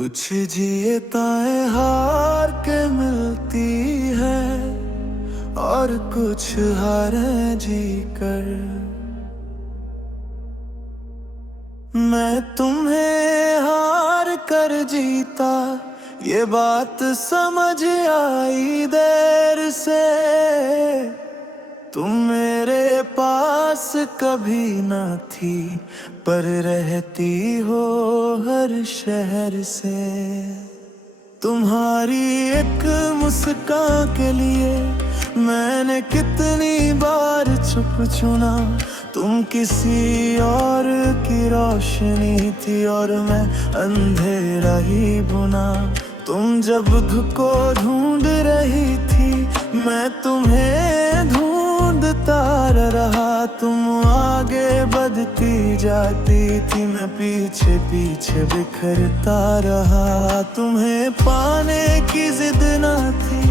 कुछ जीताएं हार के मिलती है और कुछ हारें जी कर। मैं तुम्हें हार कर जीता, ये बात समझ आई देर से। तुम मेरे पास कभी न थी, पर रहती हो हर शहर से। तुम्हारी एक मुस्कान के लिए मैंने कितनी बार चुप चुना। तुम किसी और की रोशनी थी और मैं अंधेरा ही बुना। तुम जब खुद को ढूंढ रही थी, मैं तुम्हें ढूंढता रहा। तुम आगे बढ़ती जाती थी, मैं पीछे पीछे बिखरता रहा। तुम्हें पाने की जिद न थी,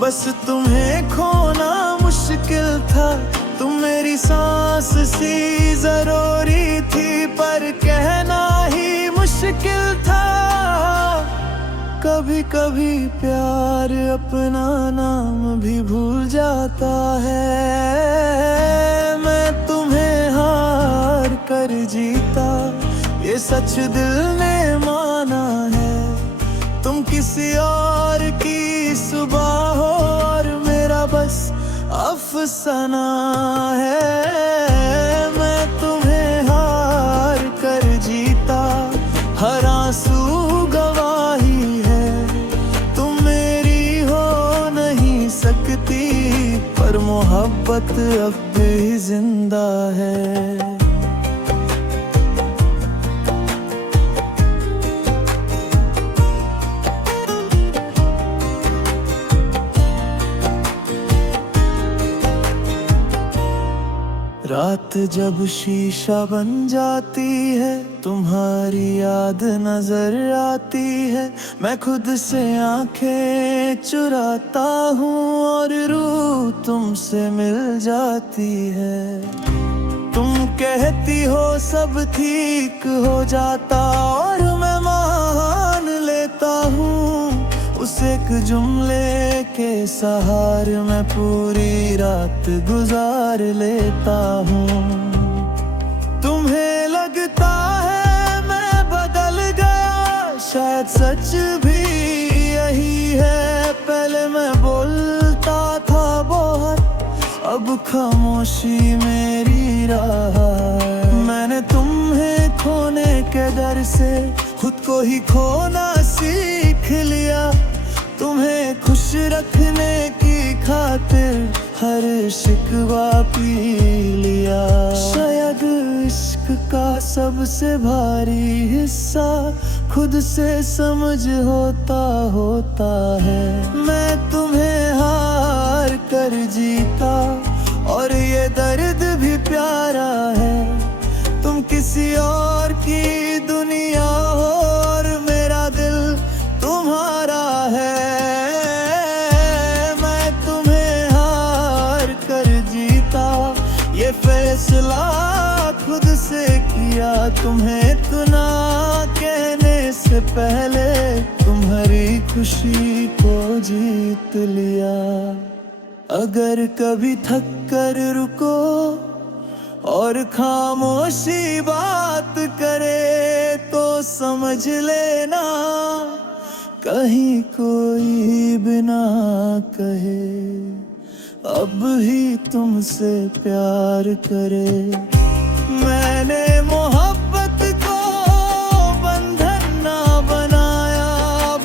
बस तुम्हें खोना मुश्किल था। तुम मेरी सांस सी जरूरी थी, पर कहना ही मुश्किल था। कभी कभी प्यार अपना नाम भी भूल जाता है। मैं तुम्हें हार कर जीता, ये सच दिल ने माना है। तुम किसी और की सुबह हो और मेरा बस अफसाना है। मैं तुम्हें हार कर जीता, हर आंसू गवाही है। तुम मेरी हो नहीं सकती, पर मोहब्बत अब भी जिंदा है। रात जब शीशा बन जाती है, तुम्हारी याद नजर आती है। मैं खुद से आंखें चुराता हूँ और रूह तुमसे मिल जाती है। तुम कहती हो सब ठीक हो जाता और मैं मान लेता हूँ। उस एक जुमले के सहारे मैं पूरी रात गुजार लेता हूँ। तुम्हें लगता है मैं बदल गया, शायद सच भी यही है। पहले मैं बोलता था बहुत, अब खामोशी मेरी राह। मैंने तुम्हें खोने के डर से खुद को ही खोना सीख लिया। तुम्हें खुश रखने की खातिर हर शिकवा पी लिया। शायद इश्क का सबसे भारी हिस्सा खुद से समझ होता है। मैं तुम्हें हार कर जीता और ये दर्द भी प्यारा है। तुम किसी और की दुनिया हो और मेरा दिल तुम्हारा है। मैं तुम्हें हार कर जीता, ये फैसला खुद से किया। तुम्हें इतना कहने से पहले तुम्हारी खुशी को जीत लिया। अगर कभी थक कर रुको और खामोशी बात करे, तो समझ लेना कहीं कोई बिना कहे अब ही तुमसे प्यार करे। मैंने मोहब्बत को बंधन ना बनाया,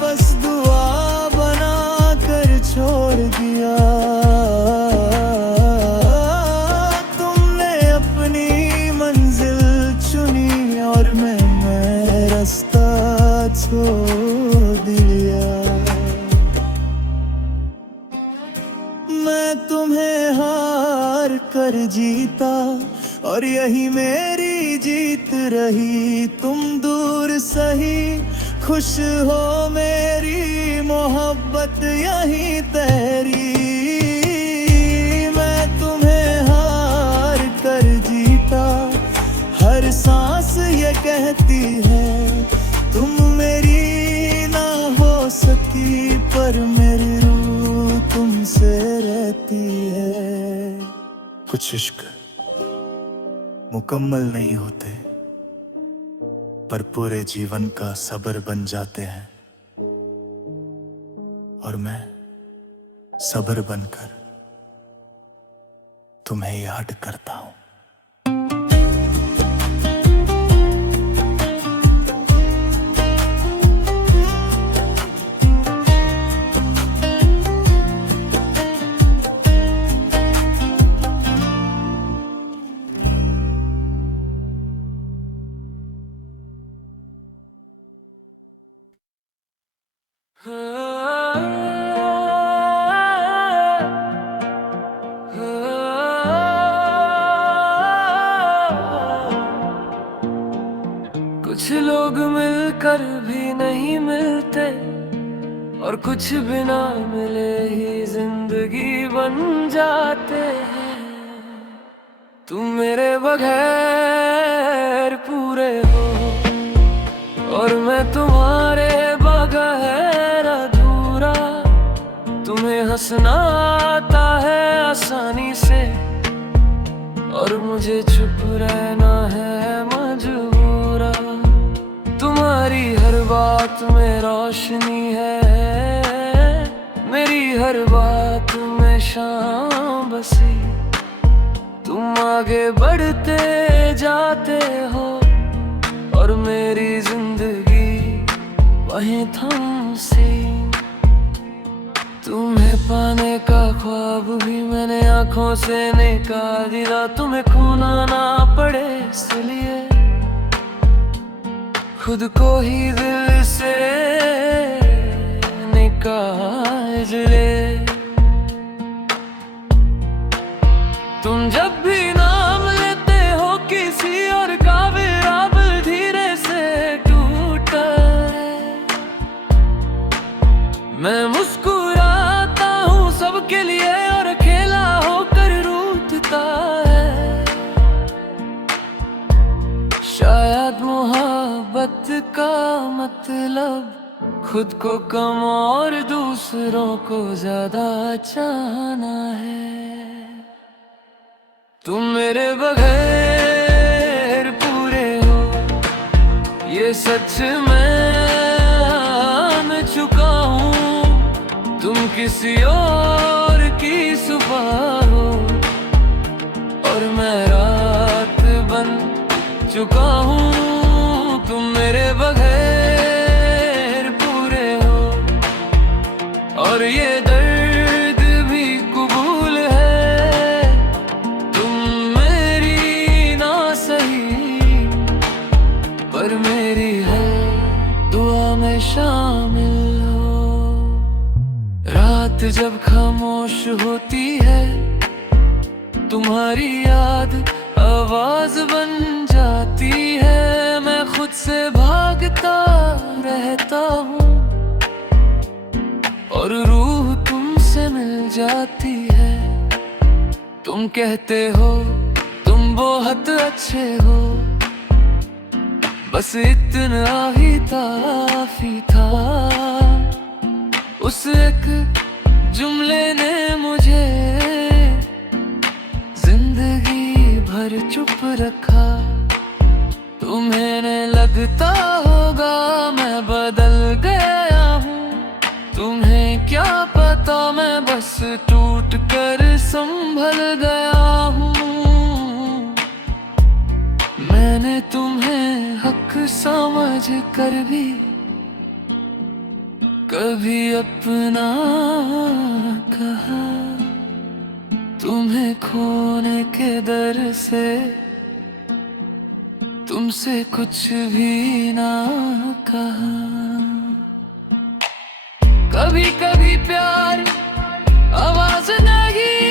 बस दुआ बना कर छोड़ दिया। तुमने अपनी मंजिल चुनी और मैं रास्ता छोड़ दिया। मैं तुम्हें हार कर जीता और यही मेरी जीत रही। तुम दूर सही, खुश हो मेरी मोहब्बत यही तेरी। मैं तुम्हें हार कर जीता, हर सांस ये कहती है तुम मेरी देती है। कुछ इश्क मुकम्मल नहीं होते, पर पूरे जीवन का सब्र बन जाते हैं। और मैं सब्र बनकर तुम्हें याद करता हूं। कुछ लोग मिलकर भी नहीं मिलते, और कुछ बिना मिले ही जिंदगी बन जाते हैं। तुम मेरे बगैर पूरे हो, और मैं तुम्हारे बगैर अधूरा। तुम्हें हंसना आता है आसानी से, और मुझे चुप रहना है मजबूरा। तुम्हारी हर बात में रोशनी है, मेरी हर बात में शाम बसी। तुम आगे बढ़ते जाते हो, और मेरी जिंदगी वहीं थम सी। तुम्हें पाने का ख्वाब भी मैंने आंखों से निकाल दिया। तुम्हें खोना ना पड़े इसलिए खुद को ही दिल से निकाल ले। तुम जब भी नाम लेते हो किसी और का, विराब धीरे से टूटा है। मैं मुस्कुराता हूँ सबके लिए, और अकेला होकर रूठता है। शायद मोहब्बत का मतलब खुद को कम और दूसरों को ज्यादा चाहना है। तुम मेरे बगैर पूरे हो, ये सच मैं चुका हूँ। तुम किसी और की सुबह हो, और मैं रात बन चुका हूँ। तुम मेरे बगैर पूरे हो, और ये दर्द भी कबूल है। तुम मेरी ना सही, पर मेरी है दुआ में शामिल हो। रात जब खामोश होती है, तुम्हारी याद आवाज बन जाती है। मैं खुद से भागता रहता हूँ, और रूह तुमसे मिल जाती है। तुम कहते हो तुम बहुत अच्छे हो, बस इतना ही काफी था। उस एक जुमले ने मुझे जिंदगी भर चुप रखा। तुम्हें लगता होगा मैं बदल गया हूँ, तुम्हें क्या पता मैं बस टूट कर संभल गया हूँ। मैंने तुम्हें हक समझ कर भी कभी अपना कहा। तुम्हें खोने के डर से तुमसे कुछ भी ना कहा। कभी कभी प्यार आवाज नहीं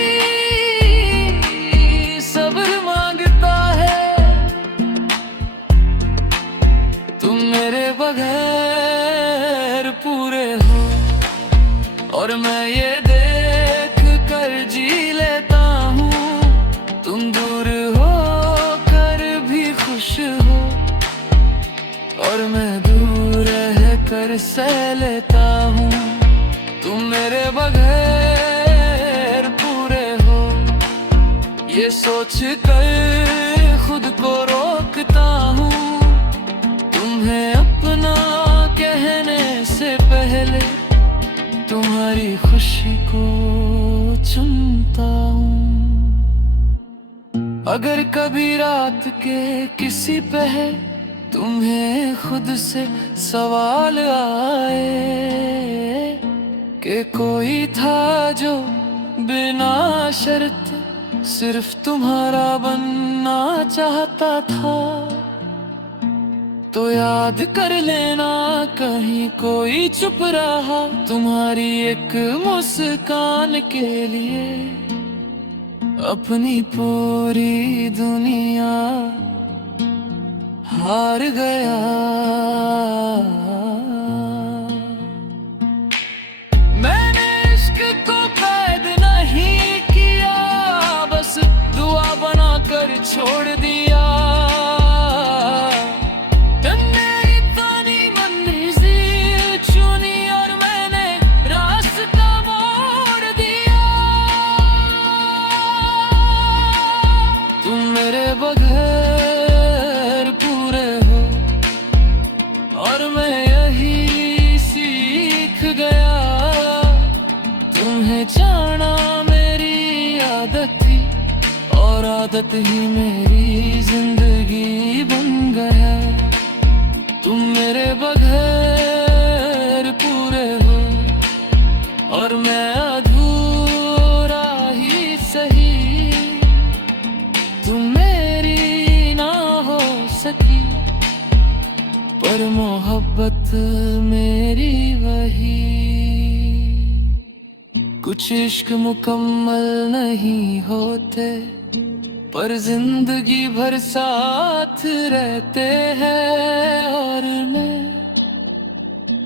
सब्र मांगता है। तुम मेरे बगैर पूरे हो, और मैं ये देख कर जी लेता हूँ। तुम दूर हो कर भी खुश हो, और मैं दूर रह कर सह लेता हूँ। तुम मेरे बगैर ये सोच कर खुद को रोकता हूँ, तुम्हें अपना कहने से पहले तुम्हारी खुशी को चुनता हूँ। अगर कभी रात के किसी पहर तुम्हें खुद से सवाल आए कि कोई था जो बिना शर्त सिर्फ तुम्हारा बनना चाहता था, तो याद कर लेना कहीं कोई चुप रहा तुम्हारी एक मुस्कान के लिए। अपनी पूरी दुनिया हार गया। मैंने इश्क को कैद नहीं किया, बस दुआ बनाकर छोड़ दिया। तुमने इतनी मंजिल चुनी और मैंने रास्ता मोड़ दिया। तुम मेरे बगैर पूरे हो और मैं यही सीख गया। तुम्हें जाना मेरी आदत थी और आदत ही मेरी जिंदगी बन गया। तुम मेरे बगैर पूरे हो और मैं अधूरा ही सही। तुम मेरी ना हो सकी पर मोहब्बत मेरी वही। कुछ इश्क मुकम्मल नहीं होते पर जिंदगी भर साथ रहते हैं, और मैं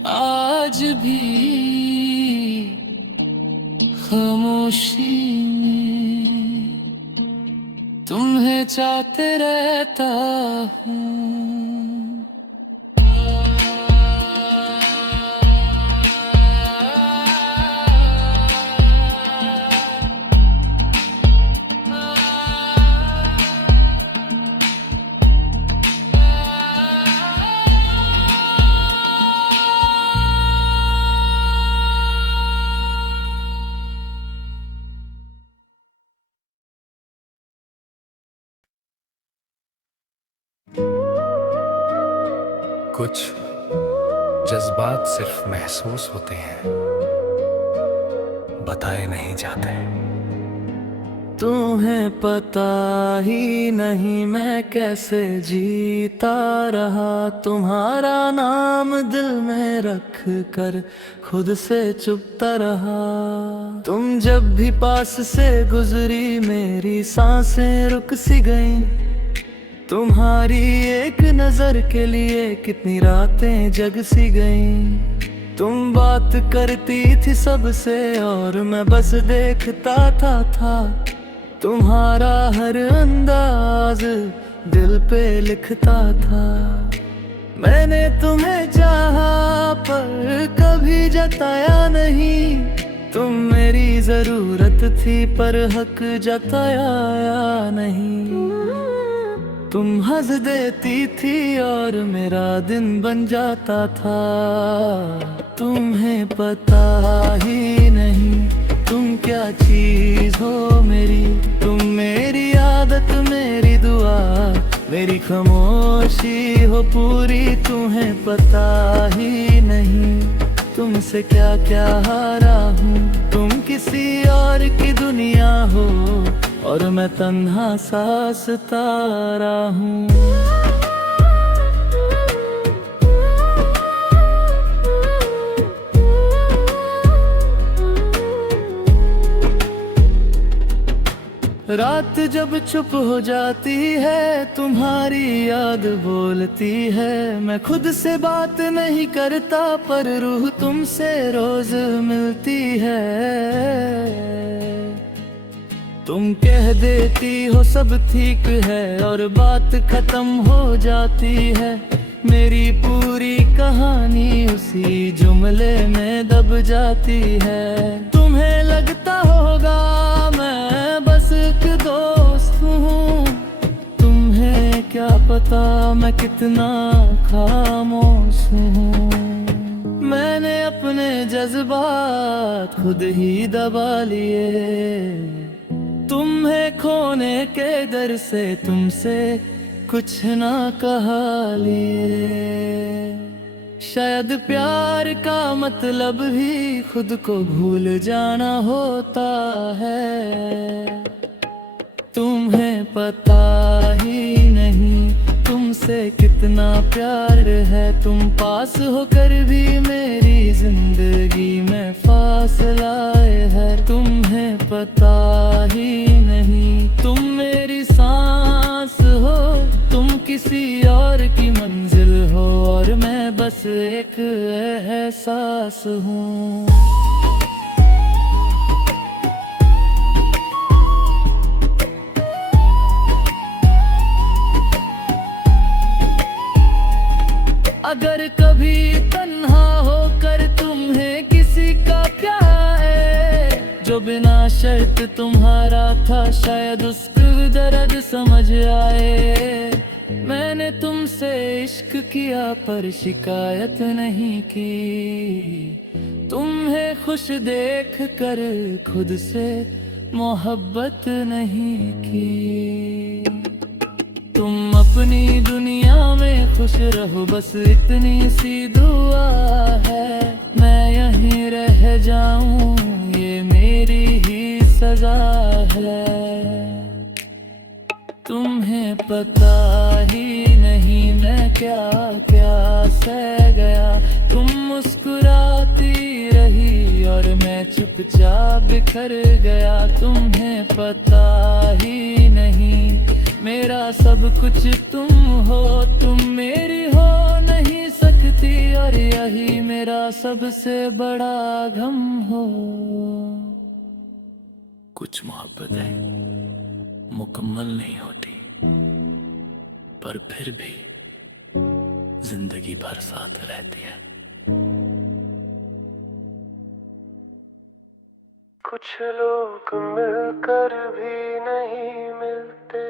आज भी खामोशी में तुम्हें चाहते रहता हूँ। कुछ जज्बात सिर्फ महसूस होते हैं, बताए नहीं जाते। तुम्हें पता ही नहीं मैं कैसे जीता रहा, तुम्हारा नाम दिल में रख कर खुद से चुपता रहा। तुम जब भी पास से गुजरी मेरी सांसें रुक सी गईं। तुम्हारी एक नजर के लिए कितनी रातें जग सी गईं। तुम बात करती थी सबसे और मैं बस देखता था। तुम्हारा हर अंदाज दिल पे लिखता था। मैंने तुम्हें चाहा पर कभी जताया नहीं। तुम मेरी जरूरत थी पर हक जताया नहीं। तुम हंस देती थी और मेरा दिन बन जाता था। तुम्हें पता ही नहीं तुम क्या चीज हो मेरी। तुम मेरी आदत, मेरी दुआ, मेरी खामोशी हो पूरी। तुम्हें पता ही नहीं तुमसे क्या क्या हारा हूँ। तुम किसी और की दुनिया हो और मैं तन्हा सा सितारा हूँ। रात जब चुप हो जाती है तुम्हारी याद बोलती है। मैं खुद से बात नहीं करता पर रूह तुमसे रोज मिलती है। तुम कह देती हो सब ठीक है और बात खत्म हो जाती है। मेरी पूरी कहानी उसी जुमले में दब जाती है। तुम्हें लगता होगा मैं बस एक दोस्त पता मैं कितना खामोश हूँ। मैंने अपने जज्बात खुद ही दबा लिए, तुम्हें खोने के डर से तुमसे कुछ ना कहा लिए। शायद प्यार का मतलब ही खुद को भूल जाना होता है। तुम्हें पता ही नहीं तुमसे कितना प्यार है, तुम पास होकर भी मेरी जिंदगी में फासला है। तुम्हें पता ही नहीं तुम मेरी सांस हो, तुम किसी और की मंजिल हो और मैं बस एक एहसास हूँ। अगर कभी तन्हा होकर तुम्हें किसी का प्यार है, जो बिना शर्त तुम्हारा था, शायद उसका दर्द समझ आए। मैंने तुमसे इश्क किया पर शिकायत नहीं की, तुम्हें खुश देख कर खुद से मोहब्बत नहीं की। तुम अपनी दुनिया में खुश रहो, बस इतनी सी दुआ है। मैं यहीं रह जाऊं ये मेरी ही सजा है। तुम्हें पता ही नहीं मैं क्या क्या सह गया, तुम मुस्कुराती रही और मैं चुपचाप बिखर गया। तुम्हें पता ही नहीं मेरा सब कुछ तुम हो, तुम मेरी हो नहीं सकती और यही मेरा सबसे बड़ा गम हो। कुछ मोहब्बतें मुकम्मल नहीं होती, पर फिर भी जिंदगी भर साथ रहती है। कुछ लोग मिलकर भी नहीं मिलते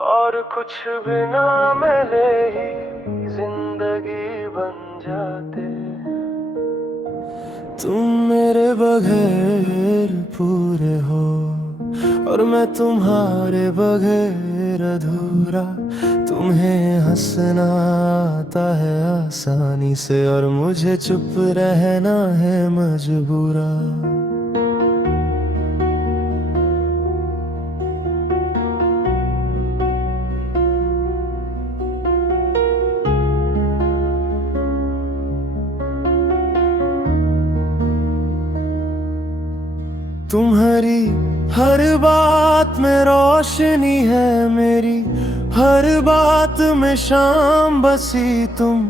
और कुछ बिना मिले ही जिंदगी बन जाते। तुम मेरे बगैर पूरे हो और मैं तुम्हारे बगैर अधूरा। तुम्हें हंसना आता है आसानी से और मुझे चुप रहना है मजबूरा। तुम्हारी हर बात में रोशनी है मेरी, हर बात में शाम बसी। तुम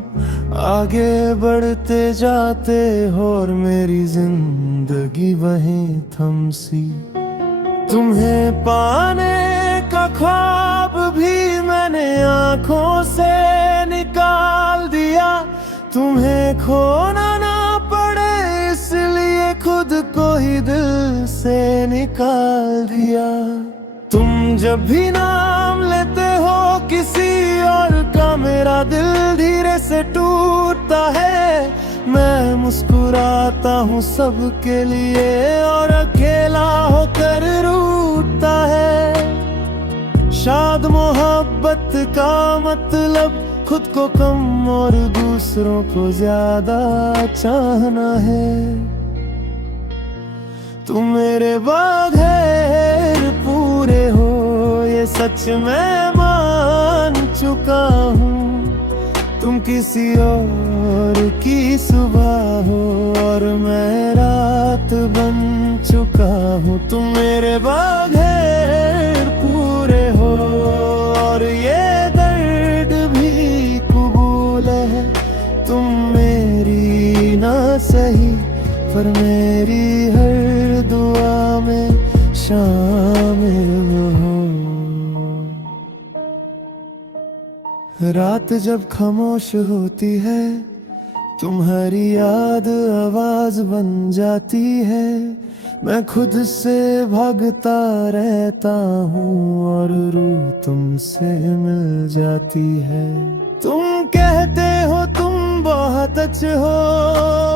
आगे बढ़ते जाते हो और मेरी जिंदगी वहीं थमसी। तुम्हें पाने का ख्वाब भी मैंने आंखों से निकाल दिया। तुम्हें खोना ना पड़े इसलिए खुद को ही दिल से निकाल दिया। तुम जब भी नाम लेते हो किसी और का, मेरा दिल धीरे से टूटता है। मैं मुस्कुराता हूँ सबके लिए और अकेला होकर रूठता है। शायद मोहब्बत का मतलब खुद को कम और दूसरों को ज्यादा चाहना है। तुम मेरे बगैर पूरे हो ये सच मैं मान चुका हूँ। तुम किसी और की सुबह हो और मैं रात बन चुका हूँ। तुम मेरे बगैर पूरे हो और ये दर्द भी कबूल है। तुम मेरी ना सही पर मेरी हर दुआ में शामिल हो। रात जब खामोश होती है तुम्हारी याद आवाज बन जाती है, मैं खुद से भागता रहता हूँ और रूह तुमसे मिल जाती है। तुम कहते हो तुम बहुत अच्छे हो,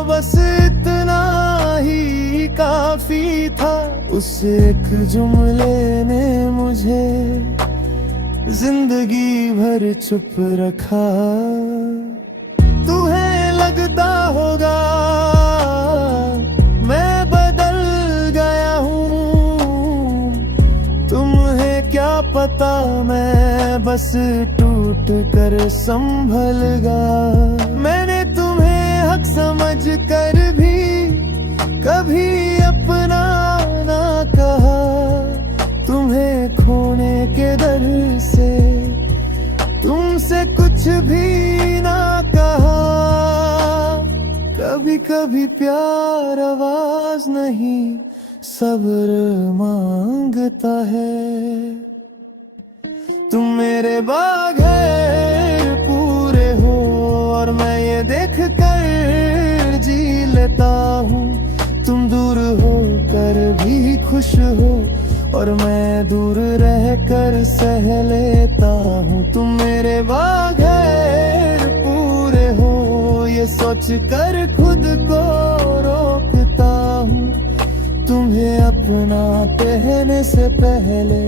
बस इतना ही काफी था। उस एक जुमले ने मुझे जिंदगी भर चुप रखा। तुम्हें लगता होगा मैं बदल गया हूँ, तुम्हें क्या पता मैं बस टूट कर संभल गया। मैंने तुम्हें हक समझ कर भी कभी अपना ना कहा, तुम्हें खोने के डर से तुमसे कुछ भी ना कहा। कभी कभी प्यार आवाज नहीं सब्र मांगता है। तुम मेरे बाग है पूरे हो और मैं ये देख कर जी लेता हूँ। तुम दूर हो कर भी खुश हो और मैं दूर रह कर सह लेता हूँ। तुम मेरे बाग है पूरे हो ये सोच कर खुद को रोकता हूँ। तुम्हें अपना कहने से पहले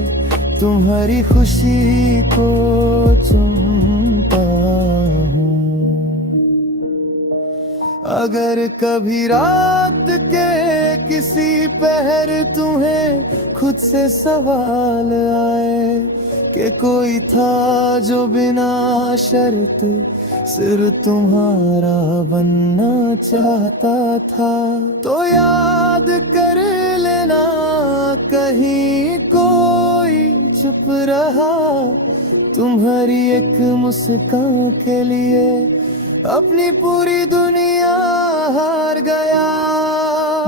तुम्हारी खुशी को चुनता हूँ। अगर कभी रात के किसी पहर तुम्हें खुद से सवाल आए कि कोई था जो बिना शर्त सिर्फ तुम्हारा बनना चाहता था, तो याद कर लेना कहीं कोई चुप रहा। तुम्हारी एक मुस्कान के लिए अपनी पूरी दुनिया हार गया।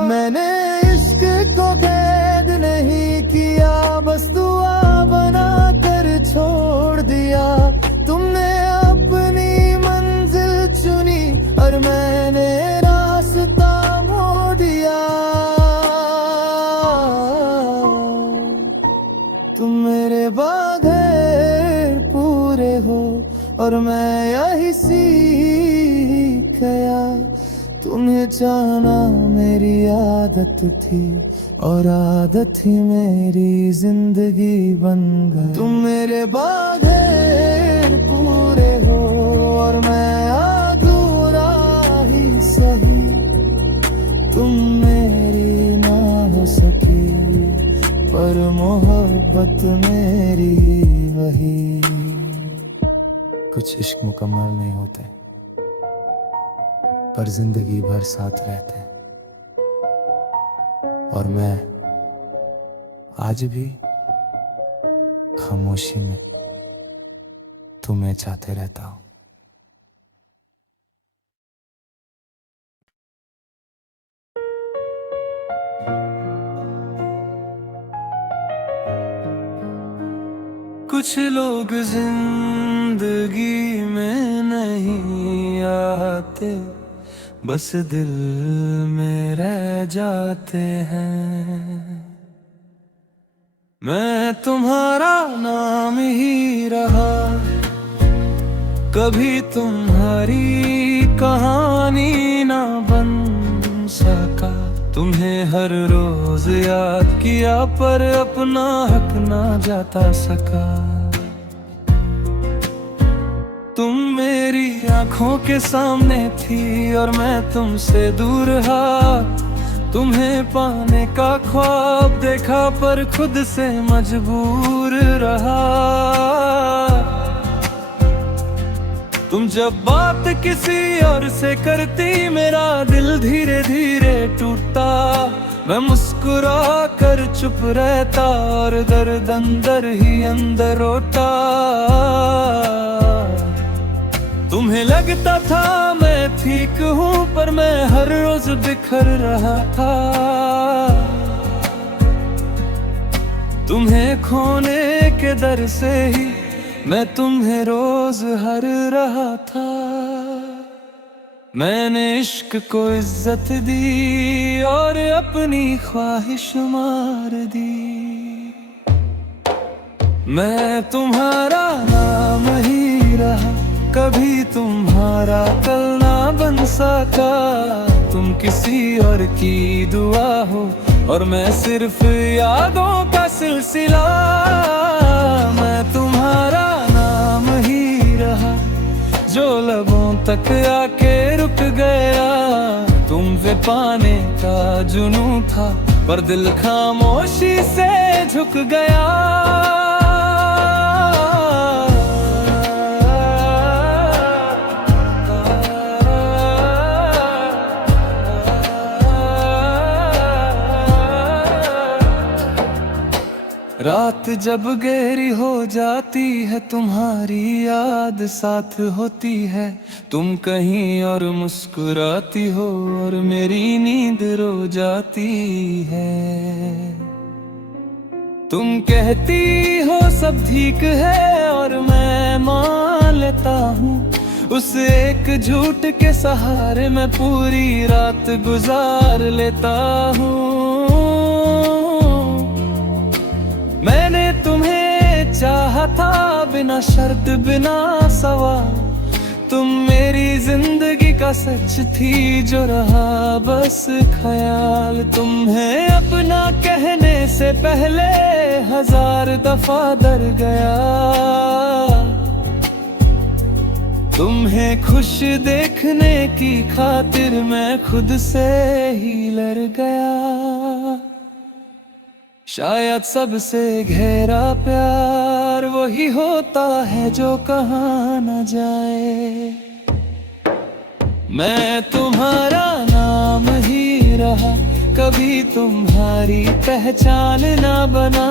मैंने इश्क को कैद नहीं किया, बस दुआ बना कर छोड़ दिया। तुमने अपनी मंजिल चुनी और मैंने रास्ता मोड़ दिया। तुम मेरे बाग है पूरे हो और मैं यही सीख गया। तुम्हें जाना मेरी आदत थी और आदत ही मेरी जिंदगी बन गई। तुम मेरे बाग है पूरे हो और मैं अधूरा ही सही। तुम मेरी ना हो सकी पर मोहब्बत मेरी वही। कुछ इश्क मुकम्मल नहीं होते पर जिंदगी भर साथ रहते हैं, और मैं आज भी खामोशी में तुम्हें चाहते रहता हूं। कुछ लोग जिंदगी में नहीं आते, बस दिल में रह जाते हैं। मैं तुम्हारा नाम ही रहा, कभी तुम्हारी कहानी ना बन सका। तुम्हें हर रोज याद किया पर अपना हक ना जाता सका। तुम मेरी आंखों के सामने थी और मैं तुमसे दूर रहा। तुम्हें पाने का ख्वाब देखा पर खुद से मजबूर रहा। तुम जब बात किसी और से करती मेरा दिल धीरे धीरे टूटता। मैं मुस्कुरा कर चुप रहता और दर्द अंदर ही अंदर रोता। तुम्हें लगता था मैं ठीक हूँ पर मैं हर रोज बिखर रहा था। तुम्हें खोने के डर से ही मैं तुम्हें रोज हर रहा था। मैंने इश्क को इज्जत दी और अपनी ख्वाहिश मार दी। मैं तुम्हारा नाम ही रहा, कभी तुम्हारा कल ना बन सका। तुम किसी और की दुआ हो और मैं सिर्फ यादों का सिलसिला। मैं तुम्हारा नाम ही रहा जो लबों तक आके रुक गया। तुमसे पाने का जुनून था पर दिल खामोशी से झुक गया। रात जब गहरी हो जाती है, तुम्हारी याद साथ होती है। तुम कहीं और मुस्कुराती हो और मेरी नींद रो जाती है। तुम कहती हो सब ठीक है और मैं मान लेता हूँ। उस एक झूठ के सहारे मैं पूरी रात गुजार लेता हूँ। मैंने तुम्हें चाहा था बिना शर्त बिना सवाल। तुम मेरी जिंदगी का सच थी जो रहा बस ख्याल। तुम्हें अपना कहने से पहले 1000 दफा डर गया। तुम्हें खुश देखने की खातिर मैं खुद से ही लड़ गया। शायद सबसे गहरा प्यार वही होता है जो कहा न जाए। मैं तुम्हारा नाम ही रहा, कभी तुम्हारी पहचान ना बना।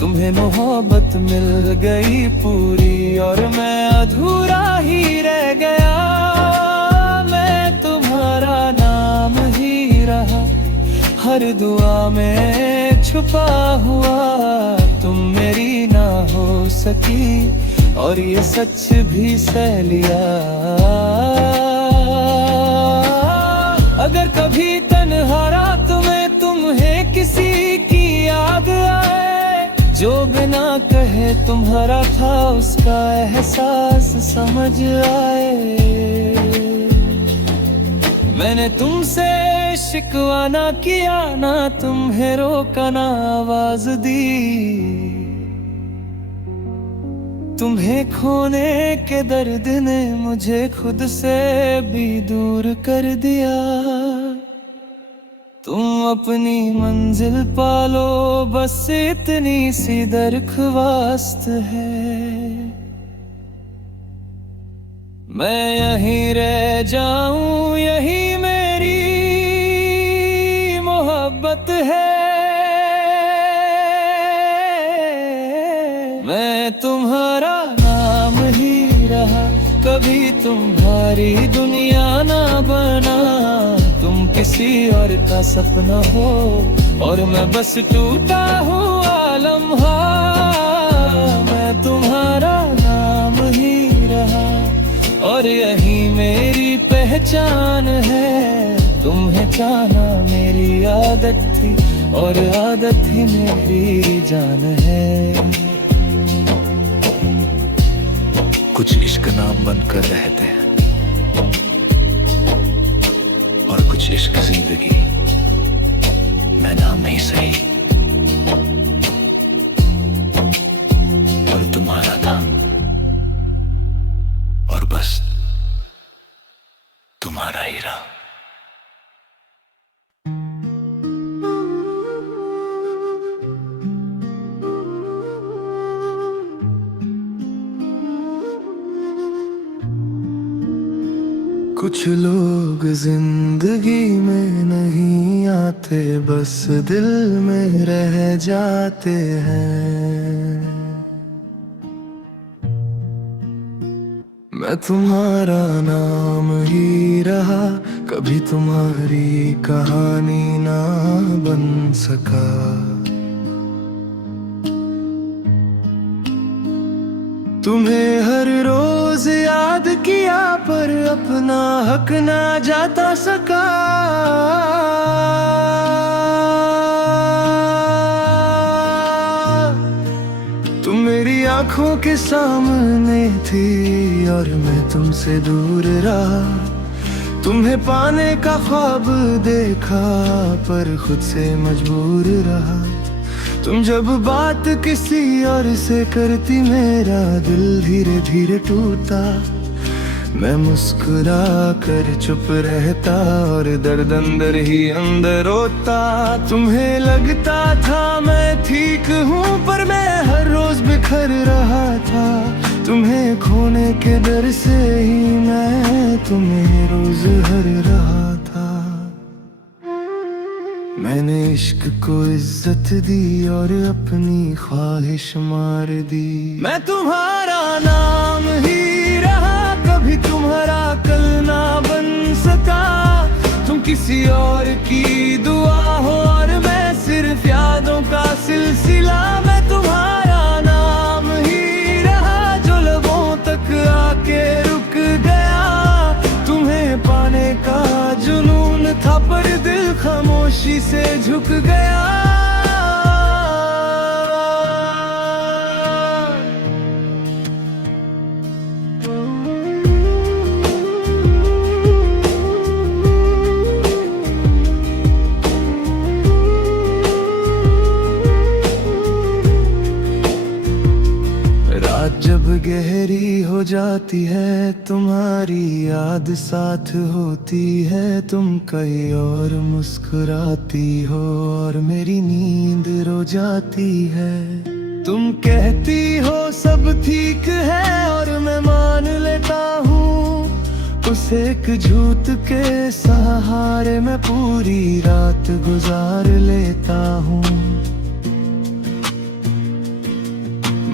तुम्हें मोहब्बत मिल गई पूरी और मैं अधूरा ही रह गया। मैं तुम्हारा नाम ही रहा, हर दुआ में छुपा हुआ। तुम मेरी ना हो सकी और ये सच भी सह लिया। अगर कभी तन्हा रात में तुम्हें किसी की याद आए, जो बिना कहे तुम्हारा था उसका एहसास समझ आए। मैंने तुमसे शिकवा ना किया, ना तुम्हें रोका ना आवाज दी। तुम्हें खोने के दर्द ने मुझे खुद से भी दूर कर दिया। तुम अपनी मंजिल पालो बस इतनी सी दरख्वास्त है। मैं यहीं रह जाऊं यही मेरी मोहब्बत है। मैं तुम्हारा नाम ही रहा, कभी तुम्हारी दुनिया ना बना। तुम किसी और का सपना हो और मैं बस टूटा हुआ लम्हा। मैं तुम्हारा नाम ही रहा और यही मेरी पहचान है। तुम्हें चाहना मेरी आदत थी और आदत ही मेरी जान है। कुछ इश्क नाम बनकर रहते हैं और कुछ इश्क जिंदगी मैं नाम नहीं सही। और तुम्हारा था और बस तुम्हारा ही रहा। कुछ लोग जिंदगी में नहीं आते, बस दिल में रह जाते हैं। मैं तुम्हारा नाम ही रहा, कभी तुम्हारी कहानी ना बन सका। तुम्हें हर रोज रोज याद किया पर अपना हक ना जाता सका। तुम मेरी आंखों के सामने थी और मैं तुमसे दूर रहा। तुम्हें पाने का ख्वाब देखा पर खुद से मजबूर रहा। तुम जब बात किसी और से करती मेरा दिल धीरे धीरे टूटा। मैं मुस्कुरा कर चुप रहता और दर्द अंदर ही अंदर रोता। तुम्हें लगता था मैं ठीक हूँ पर मैं हर रोज बिखर रहा था। तुम्हें खोने के डर से ही मैं तुम्हें रोज हर रहा था। मैंने इश्क को इज्जत दी और अपनी ख्वाहिश मार दी। मैं तुम्हारा नाम ही रहा, कभी तुम्हारा कल ना बन सका। तुम किसी और की दुआ हो और मैं सिर्फ यादों का सिलसिला। मैं तुम्हारा नाम ही रहा जो लबों तक आके रुक गया। तुम्हें पाने का जुनून था पर दिल खामोशी से झुक गया। रात जब गहरी हो जाती है तुम्हारी याद साथ होती है। तुम कहीं और मुस्कुराती हो और मेरी नींद रो जाती है। तुम कहती हो सब ठीक है और मैं मान लेता हूँ। उस एक झूठ के सहारे मैं पूरी रात गुजार लेता हूँ।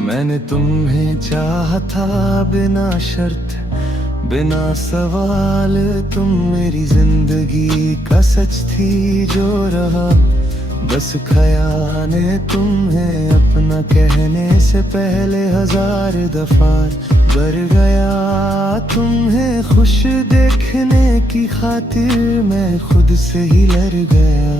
मैंने तुम्हें चाहा था बिना शर्त बिना सवाल। तुम मेरी जिंदगी का सच थी जो रहा बस ख्याल ने। तुम्हें अपना कहने से पहले 1000 दफा बर गया। तुम्हें खुश देखने की खातिर मैं खुद से ही लड़ गया।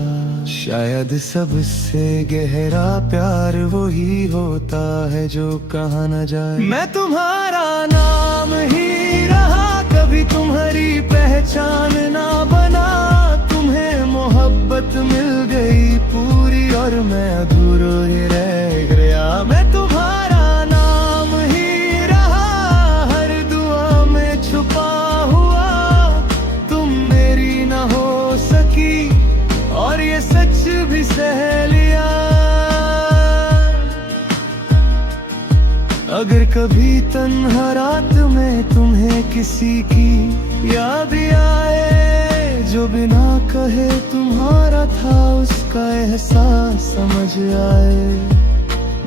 शायद सबसे गहरा प्यार वही होता है जो कहा न जाए। मैं तुम्हारा नाम ही रहा, कभी तुम्हारी पहचान ना बना। तुम्हें मोहब्बत मिल गई पूरी और मैं अधूरा ही रह गया। मैं तुम्हारा नाम ही रहा, हर दुआ में छुपा हुआ। तुम मेरी ना हो सकी और ये सच भी सह लिया। अगर कभी तन्हा रात में तुम्हें किसी की याद आए, जो बिना कहे तुम्हारा था उसका एहसास समझ आए।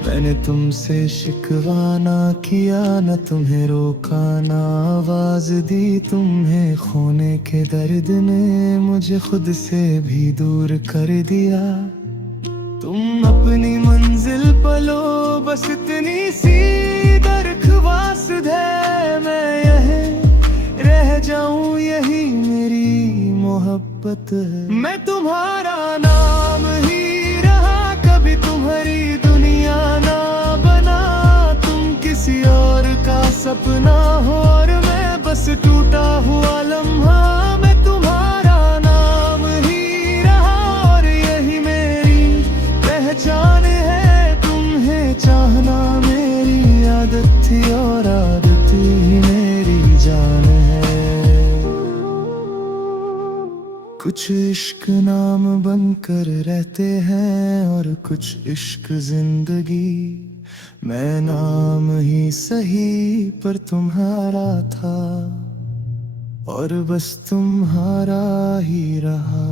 मैंने तुमसे शिकवा ना किया, न तुम्हें रोका ना आवाज दी। तुम्हें खोने के दर्द ने मुझे खुद से भी दूर कर दिया। तुम अपनी मंजिल पलो बस इतनी सी दरख्वास्त है। मैं यहीं रह जाऊं यही मेरी मोहब्बत है। मैं तुम्हारा नाम ही रहा, कभी तुम्हारी दुनिया ना बना। तुम किसी और का सपना हो और मैं बस टूटा हुआ लम्हा। मैं तुम्हारा नाम ही रहा और यही मेरी पहचान है। तुम्हें चाहना मेरी आदत थी और आदत ही मेरी जान है। कुछ इश्क नाम बनकर रहते हैं और कुछ इश्क जिंदगी। मैं नाम ही सही पर तुम्हारा था और बस तुम्हारा ही रहा।